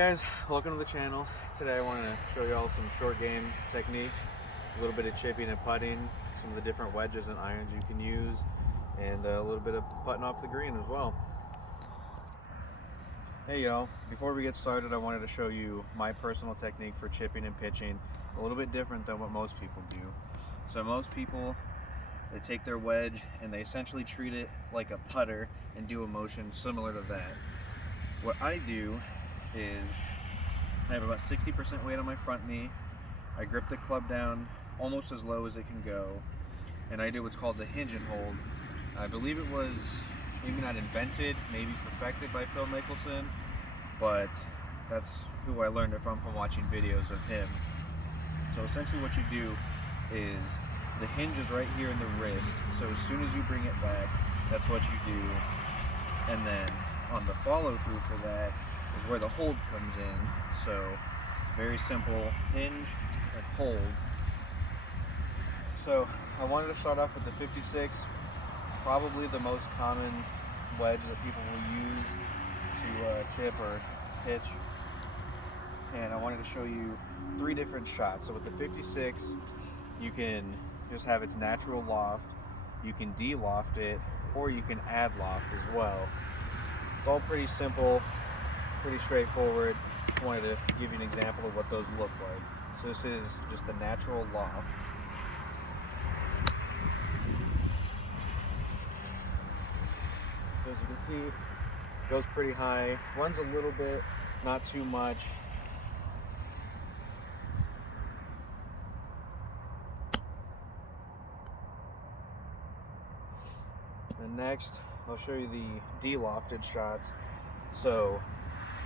guys, welcome to the channel. Today I want to show you all some short game techniques, a little bit of chipping and putting, some of the different wedges and irons you can use, and a little bit of putting off the green as well. Hey y'all, before we get started I wanted to show you my personal technique for chipping and pitching, a little bit different than what most people do. So most people, they take their wedge and they essentially treat it like a putter and do a motion similar to that. What I do is I have about 60% weight on my front knee. I grip the club down almost as low as it can go, and I do what's called the hinge and hold. I believe it was maybe not invented, maybe perfected by Phil Mickelson, but that's who I learned it from watching videos of him. So essentially what you do is the hinge is right here in the wrist, so as soon as you bring it back, that's what you do. And then on the follow through for that is where the hold comes in. So very simple, hinge and hold. So I wanted to start off with the 56, probably the most common wedge that people will use to chip or pitch. And I wanted to show you 3 different shots. So with the 56, you can just have its natural loft, you can de-loft it, or you can add loft as well. It's all pretty simple, pretty straightforward. Just wanted to give you an example of what those look like. So this is just the natural loft. So as you can see, it goes pretty high, runs a little bit, not too much. And next, I'll show you the de-lofted shots. So,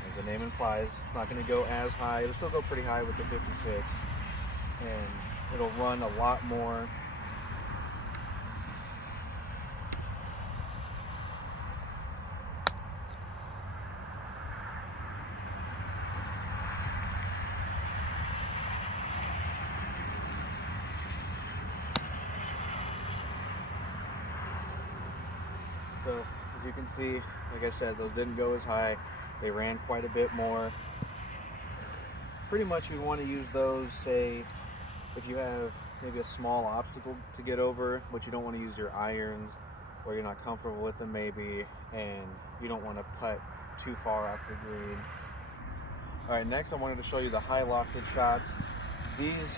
as the name implies, it's not going to go as high. It'll still go pretty high with the 56, and it'll run a lot more. So as you can see, like I said, those didn't go as high. They ran quite a bit more. Pretty much you'd want to use those, say, if you have maybe a small obstacle to get over, but you don't want to use your irons, or you're not comfortable with them maybe, and you don't want to putt too far off the green. Alright, next I wanted to show you the high lofted shots. These,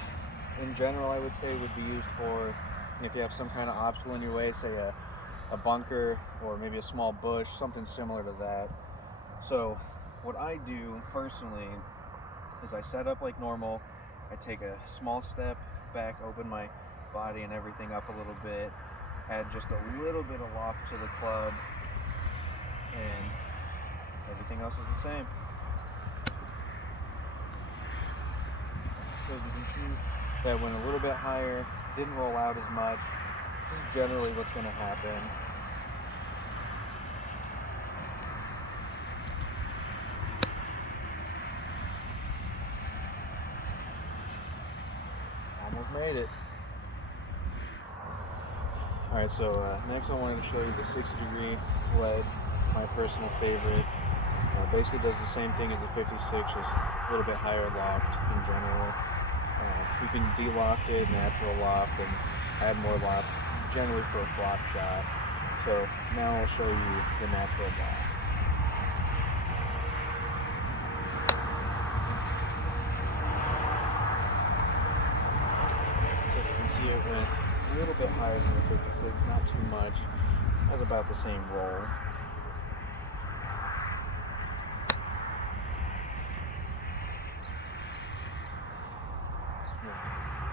in general, I would say would be used for if you have some kind of obstacle in your way, say a bunker or maybe a small bush, something similar to that. So what I do personally is I set up like normal. I take a small step back, open my body and everything up a little bit, add just a little bit of loft to the club, and everything else is the same. So as you can see, that went a little bit higher, didn't roll out as much. This is generally what's going to happen. Almost made it. Alright, so next I wanted to show you the 60-degree wedge, my personal favorite. Basically does the same thing as the 56, just a little bit higher loft in general. You can de-loft it, natural loft, and add more loft, generally for a flop shot. So now I'll show you the natural loft. So as you can see, it went a little bit higher than the 56, not too much. Has about the same roll.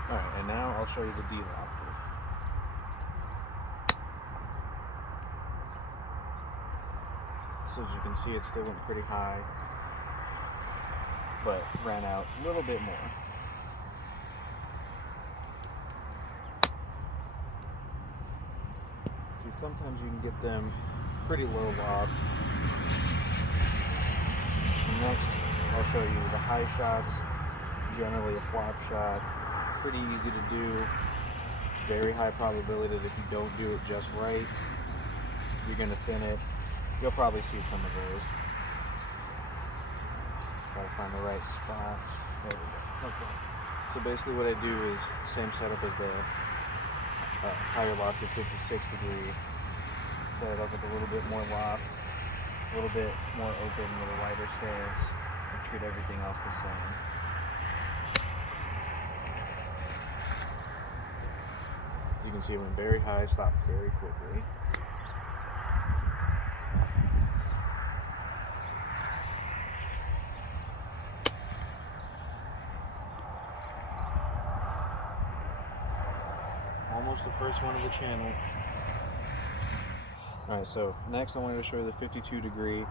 Alright, and now I'll show you the de-lofted. So as you can see, it still went pretty high, but ran out a little bit more. See, sometimes you can get them pretty low loft. And next, I'll show you the high shots, generally a flop shot. Pretty easy to do. Very high probability that if you don't do it just right, you're going to thin it. You'll probably see some of those. Gotta find the right spots. There we go. Okay. So basically what I do is same setup as the higher lofted 56 degree. Set it up with a little bit more loft, a little bit more open, a little wider stance, and treat everything else the same. As you can see, I went very high, stopped very quickly. Almost the first one of the channel. Alright, so next I wanted to show you the 52 degree.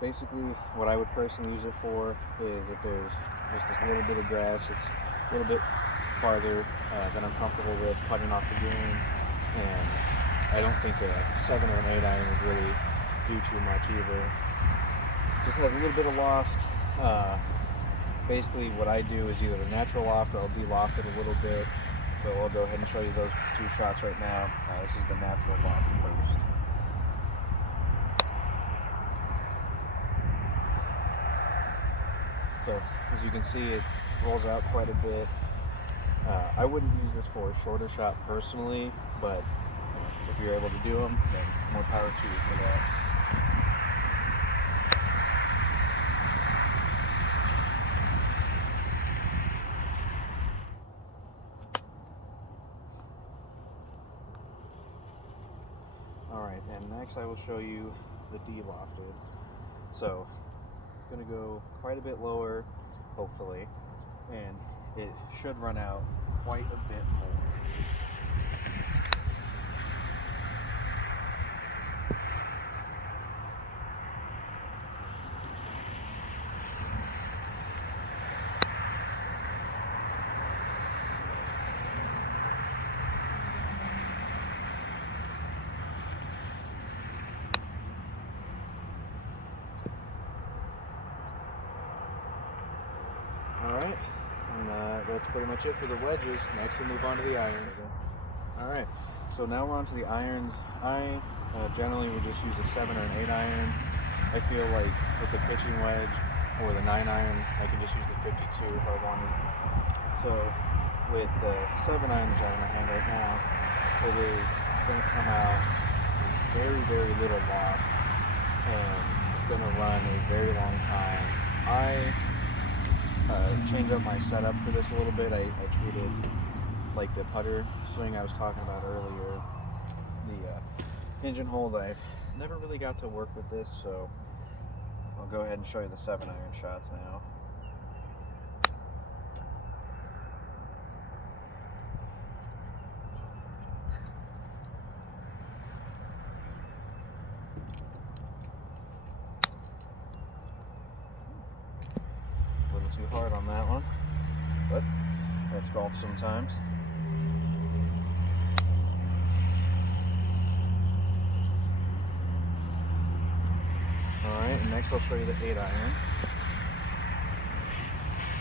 Basically, what I would personally use it for is if there's just this little bit of grass, it's a little bit farther than I'm comfortable with putting off the green, and I don't think a 7 or an 8 iron would really do too much either. Just has a little bit of loft. Basically, what I do is either the natural loft or I'll de-loft it a little bit. So I'll go ahead and show you those two shots right now. This is the natural loft first. So as you can see, it rolls out quite a bit. I wouldn't use this for a shorter shot personally, but if you're able to do them, then more power to you for that. Alright, and next I will show you the de-lofted. So, I'm going to go quite a bit lower, hopefully, and it should run out quite a bit more. Alright, and that's pretty much it for the wedges. Next we'll move on to the irons. Alright, so now we're on to the irons. I generally would just use a 7 or an 8 iron. I feel like with the pitching wedge or the 9 iron, I can just use the 52 if I wanted. So with the 7 iron which I have in my hand right now, it is going to come out with very, very little loft, and it's going to run a very long time. I change up my setup for this a little bit. I treated like the putter swing I was talking about earlier. The hinge and hold, I've never really got to work with this, so I'll go ahead and show you the 7 iron shots now. A little too hard on that one, but that's golf sometimes. Alright, and next I'll show you the 8 iron.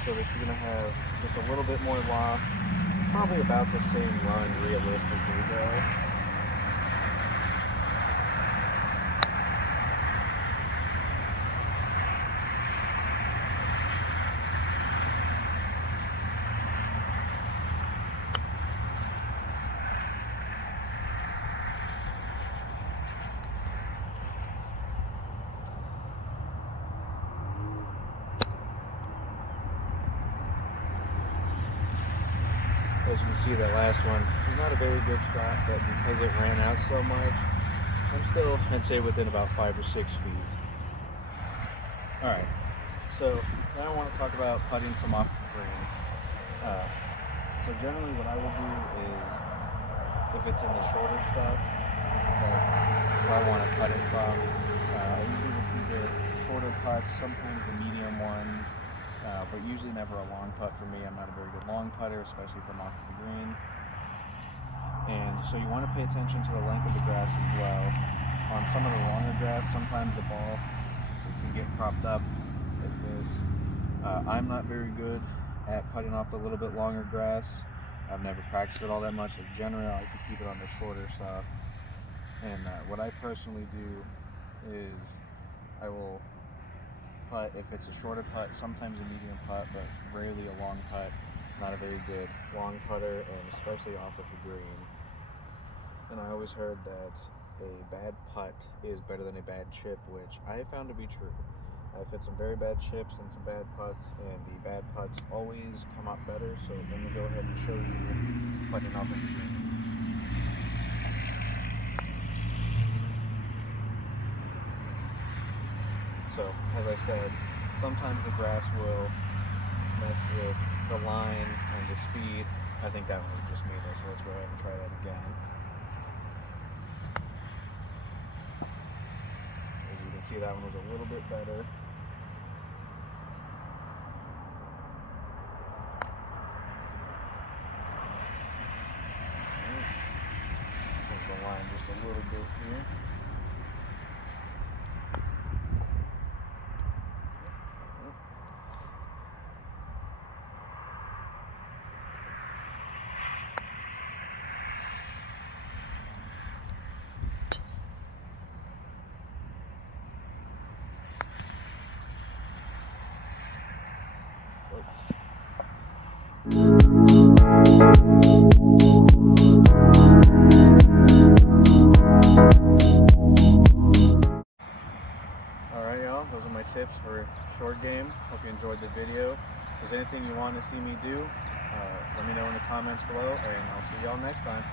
So this is going to have just a little bit more loft, probably about the same run realistically though. As you can see, that last one was not a very good shot, but because it ran out so much, I'm still, I'd say, within about 5 or 6 feet. Alright, so now I want to talk about putting from off the green. So generally what I will do is, if it's in the shorter stuff, that's where I want to putt it from. I usually will keep it shorter putts, sometimes the medium ones, but usually never a long putt for me. I'm not a very good long putter, especially from off of the green. And so you want to pay attention to the length of the grass as well. On some of the longer grass, sometimes the ball can get propped up like this. I'm not very good at putting off the little bit longer grass. I've never practiced it all that much, but generally I like to keep it on the shorter stuff. And what I personally do is I will putt if it's a shorter putt, sometimes a medium putt, but rarely a long putt. Not a very good long putter, and especially off of the green. And I always heard that a bad putt is better than a bad chip, which I have found to be true. I've hit some very bad chips and some bad putts, and the bad putts always come out better. So let me go ahead and show you putting off of the green. So, as I said, sometimes the grass will mess with the line and the speed. I think that one was just me though, so let's go ahead and try that again. As you can see, that one was a little bit better. Change the line just a little bit here. Alright y'all, those are my tips for short game. Hope you enjoyed the video. If there's anything you want to see me do, let me know in the comments below, and I'll see y'all next time.